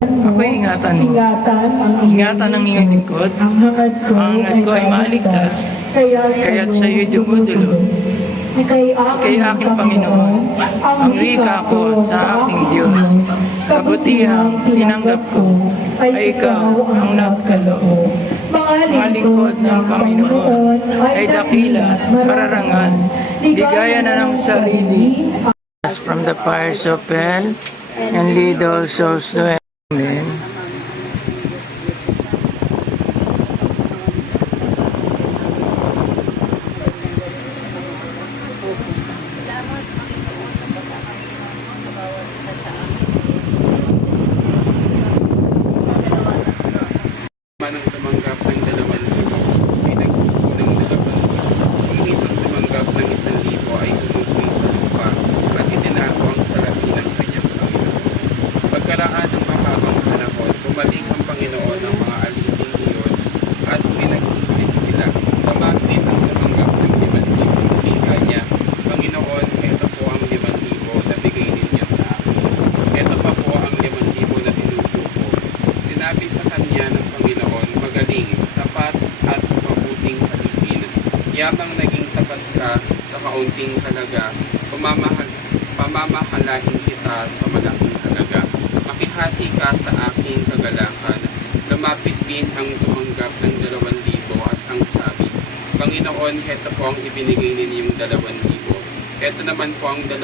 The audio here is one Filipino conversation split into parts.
Ako'y ingatan mo. Ingatan ang iyong lingkod. Ang hangad ko ay maligtas. Kaya't sa'yo'y dumudulo. Kay aking Panginoon, ang wika ko sa aking Diyos. Kabutihang tinanggap ko ay ikaw ang nagkaloob. Mga lingkod ng Panginoon ay dakila, mararangal, di gaya na ng sarili. From the fires of hell, and lead all souls to heaven. Amen. Manang tumanggap ng 2,000 ay nagtutupo ng 2,000. Ngunit ang tumanggap ng 1,000 ay tumukoy sa lupa at itinako ang salapi ng kanyang Panginoon. Pagkaraan ng mahabang panahon, bumalik ang Panginoon ng mga aliping iyon at pinagsulit sila. Tumaktin ang tumanggap ng 5,000. Wika niya, Panginoon, ito po ang 5,000 na bigay ninyo sa akin. Ito pa po ang 5,000 na tinutupo ko. Sinabi sa kanya ng Panginoon, magaling, tapat at mabuting alipin. Yamang naging tapat ka sa kaunting halaga, pamamahalain kita sa malaking halaga. Makihati ka sa aking kagalakan. Lumapit din ang tumanggap ng 2,000 at ang sabi, Panginoon, heto po ang ibinigay ninyong 2,000. Heto naman po ang 2,000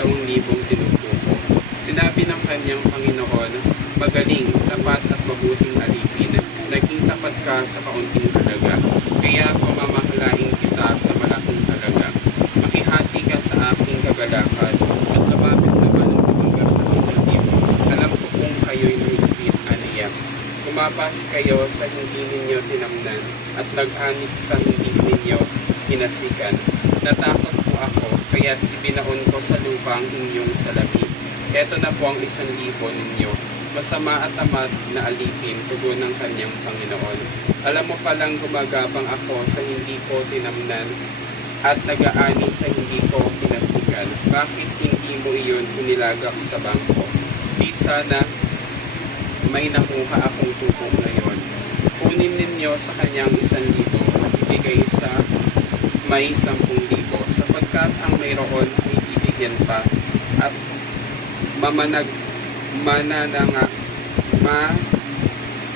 tinutupo ko. Sinabi ng kanyang Panginoon, magaling, tapat at mabuting alipin. Naging tapat ka sa kaunting halaga, kaya pamamahalain kita sa malaking halaga. Makihati ka sa aking kagalakan at lumapit naman ang tumanggap ng 1,000. Alam ko kung kayo'y mahigpit, aniya. Kumapas kayo sa hindi ninyo tinamnan at nag-anik sa hindi ninyo kinasikan. Natakot po ako, kaya't ibinaon ko sa lupa ang inyong salapi. Eto na po ang 1,000 ninyo. Masama at tamat na alipin, tugon ng kanyang Panginoon. Alam mo palang gumagapang ako sa hindi ko tinamnan at nag-aani sa hindi ko kinasikan. Bakit hindi mo iyon inilagak sa bangko? Di sana may nakuha akong tupong ngayon. Kunin ninyo sa kanyang 1,000 at ibigay sa may 10,000 sapagkat ang mayroon ay ibigyan pa at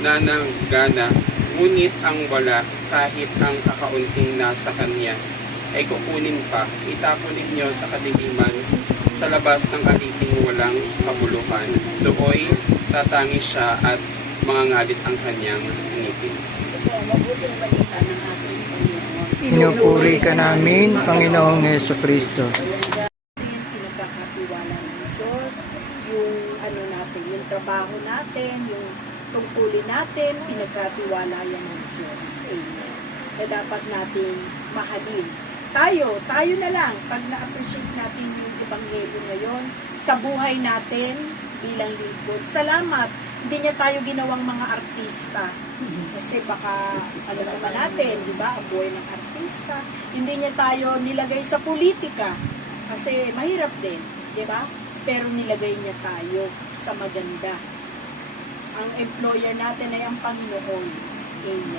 manananggana, ngunit ang wala, kahit ang kakaunting nasa kanya, ay kukunin pa. Itapon ninyo sa kadiliman, sa labas ng aliping walang kabuluhan. Dooy tatangis siya at mangangalit ang kanyang ngipin. Mabuting balita ng ating Panginoon. Pinupuri ka namin, Panginoong Jesucristo. Pinagkakatiwala ng Diyos, yung natin, yung trabaho natin, yung tungkulin natin, pinagkatiwala yan ng Diyos. Amen. Kaya dapat natin mahalin. Tayo na lang, pag na-appreciate natin yung Ebanghelyo ngayon, sa buhay natin bilang lingkod. Salamat, hindi niya tayo ginawang mga artista. Kasi baka, alam naman natin, di ba, ang buhay ng artista. Hindi niya tayo nilagay sa politika. Kasi mahirap din, di ba? Pero nilagay niya tayo sa maganda. Ang employer natin ay ang Panginoon. Amen.